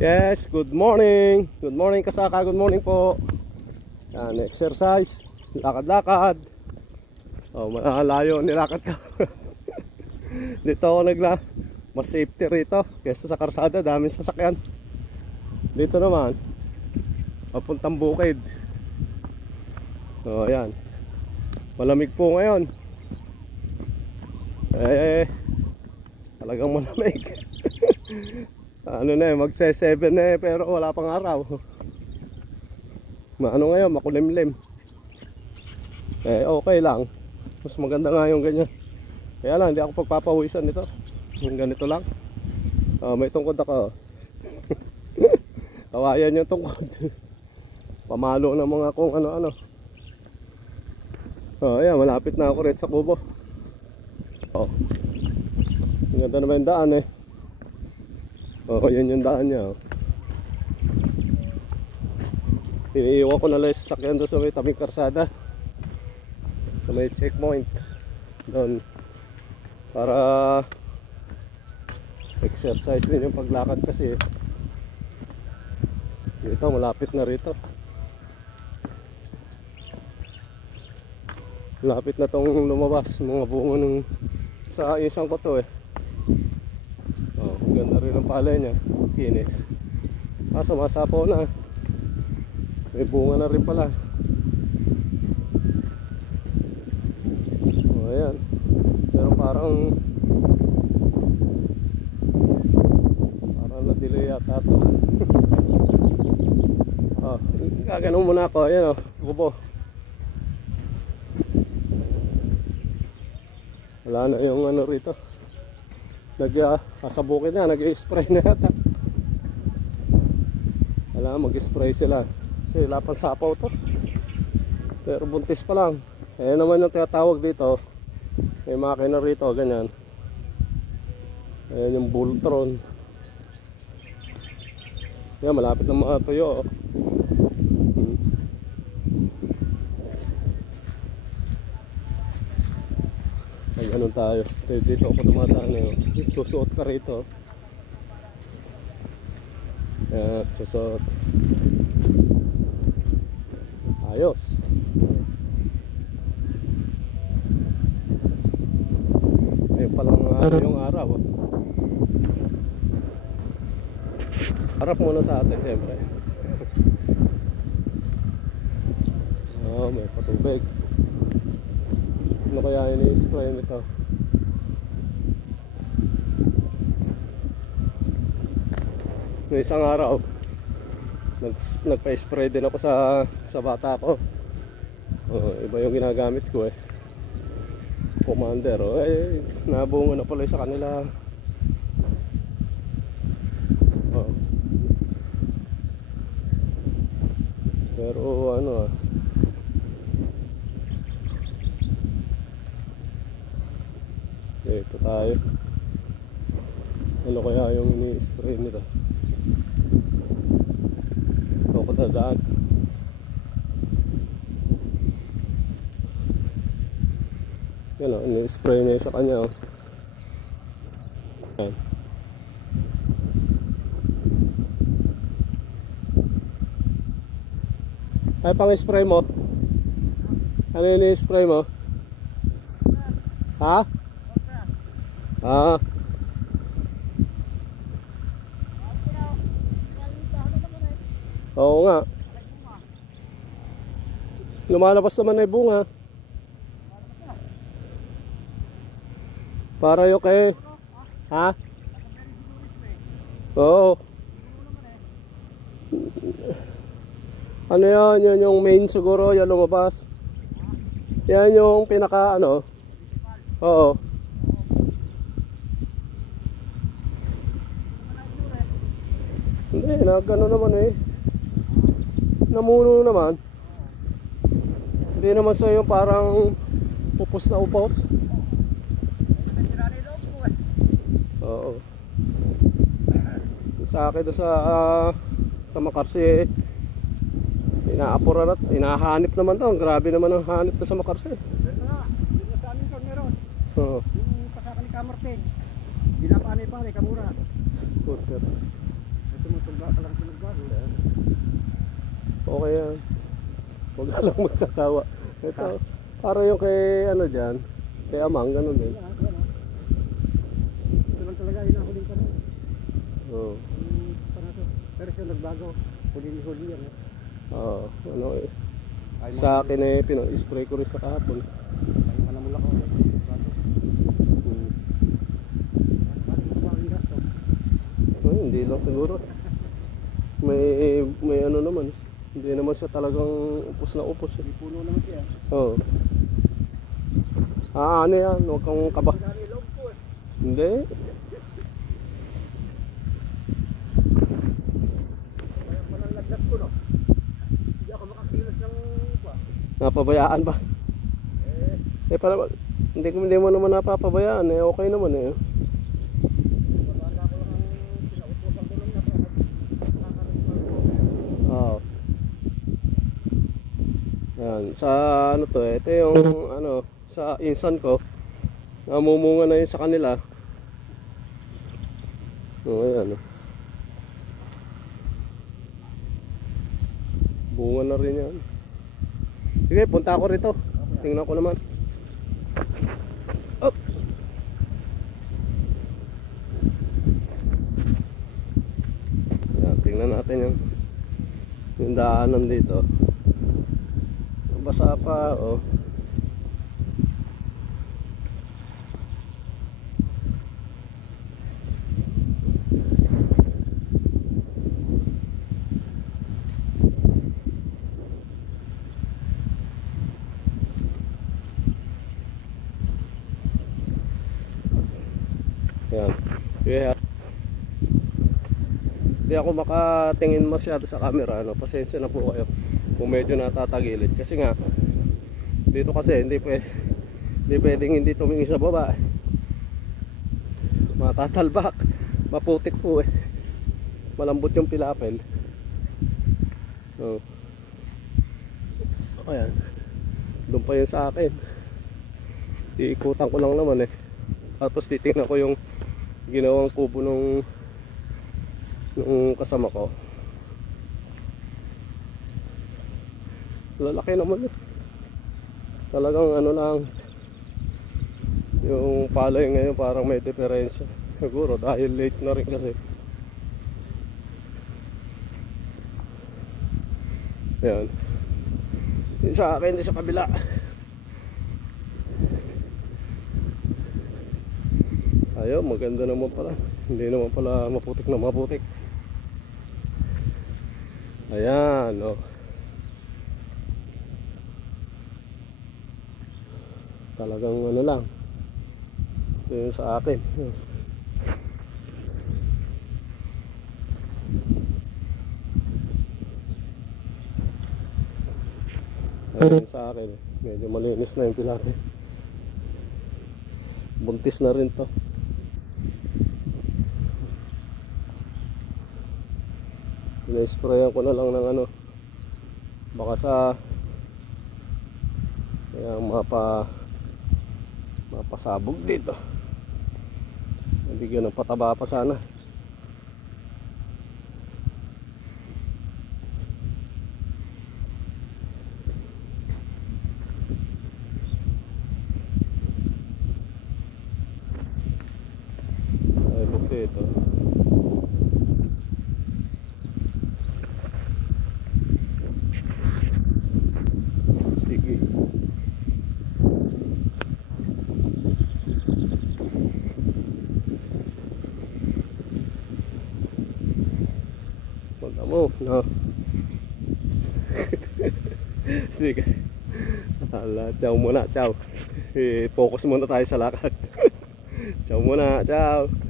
Yes, good morning. Good morning kasaka, good morning po. Yan, exercise, lakad-lakad. Oh, malayo nilakad ka. Dito ako mas safety rito kaysa sa karsada, daming sasakyan. Dito naman papuntang bukid. Oh, yan. Malamig po ngayon. Talagang malamig. Ano na magse-7 na pero wala pang araw. Ano ngayon, makulimlim. Okay lang. Mas maganda nga yung ganyan. Kaya lang, hindi ako pagpapawisan nito. Yung ganito lang. May tungkod ako. Kawayan yung tungkod. Pamalo ng mga kung ano-ano. Ayan, malapit na ako rin sa kubo. Ganda naman yung daan eh. Yun yung daan niya. Iniiwan ko na lang sa sakyan doon sa may tabing karsada, sa may checkpoint doon, para exercise din yung paglakad kasi dito malapit na rito. Malapit na tong lumabas mga bunga ng sa isang ko to eh. Ganda rin ang palay niya, kinis. Masapaw na. May bunga na rin pala. Ayan. Pero parang na-delay yata ito. Gaganon muna ako. Ayan kubo. Wala na yung ano rito. Kasabukid na, nag-spray na yata. Wala, mag-spray sila kasi wala pang sapaw to, pero buntis pa lang. Naman yung tinatawag dito, may makina rito, ganyan. Ayan yung Voltron. Yan, malapit na mga tuyo. Ay, ganun tayo. Dito ako dumadaan eh. Susuot ka rito. Yan, susuot. Ayos. Ngayon palang yung araw. Harap muna sa atin siyempre. May patubig. Ano kaya ini-spray nito? May isang araw nagpa-spray din ako sa bata ko. Iba yung ginagamit ko eh. Commander. Nabunga na pala sa kanila. Pero ano ito tayo. Ano kaya yung ini-spray nito? Ito ko dadaan. Yan ini-spray niya sa kanya Yan. Ay, pang-spray mo? Ano ini-spray mo? Ha? Oo nga. Lumalabas naman na yung bunga. Para yung kay... Ha? Oo. Ano yan? Yan yung main siguro. Yan lumabas. Yan yung pinaka ano. Oo. Hindi, nagano naman eh. Namuno naman. Hindi naman sa yung parang pupos na upos. Oo. Sa akin sa Makarse, inaapura na, inahanip naman to. Grabe naman ang hanip to sa Makarse. Dito sa amin kang meron. Oo. Yung pasaka ni Kamartin. Ginapaan ni pare, kamura. Porter. Ito mo tulba. Okay yan. Huwag ka lang magsasawa. Ito, parang yung kay ano dyan, kay Amang, ganun din. Ito lang talaga, inahuling ka rin. Oo. Pero siya nagbago. Huli-huli yan. Oo, ano eh. Sa akin eh, spray ko rin sa kahapon. Ay, manamula ko. Hindi lang siguro. May ano naman. Hindi naman siya talagang upos na upos. May puno naman siya. Oo. Ano yan? Huwag kang kaba. Hindi. Walang laglag ko, no? Hindi ako makakilos ng pa. Napabayaan ba? Para hindi mo naman napapabayaan eh. Okay naman eh. Oo. Yan, sa ano to, ito yung ano, sa insan ko. Namumunga na yun sa kanila. Ayan. Bunga na rin yan. Sige, punta ako rito. Tingnan ko naman. Oh. Yan, tingnan natin yung daanan dito. Basa pa, oh. Yan. Yeah. Hindi ako makatingin masyado sa camera, ano. Pasensya na po kayo kung medyo natatagilid kasi nga dito kasi hindi pwedeng hindi tumingin sa baba. Matatalbak, maputik po eh. Malambot yung pilapel. Oh. Ayan. Doon pa yun sa akin. Iikutan ko lang naman eh. Tapos titingnan ko yung ginawang kubo nung kasama ko. Lalaki naman eh. Talagang ano lang, yung palay ngayon parang may diferensya. Siguro dahil late na rin kasi. Yan. Yung sa akin, hindi sa kabila. Ayaw, maganda naman pala. Hindi naman pala maputik na maputik. Ayan, oh. Talagang ano lang. Ito yung sa akin. Ito yung sa akin. Medyo malinis na yung pilate. Buntis na rin to. Pina-sprayan ko na lang ng ano. Baka sa kaya mapasabog dito. Nabigyan ng pataba pa sana. Ay, bukti ito. Sige. Mo, no. Sige. Hala, ciao muna, ciao. Focus muna tayo sa lakad. Ciao muna, ciao.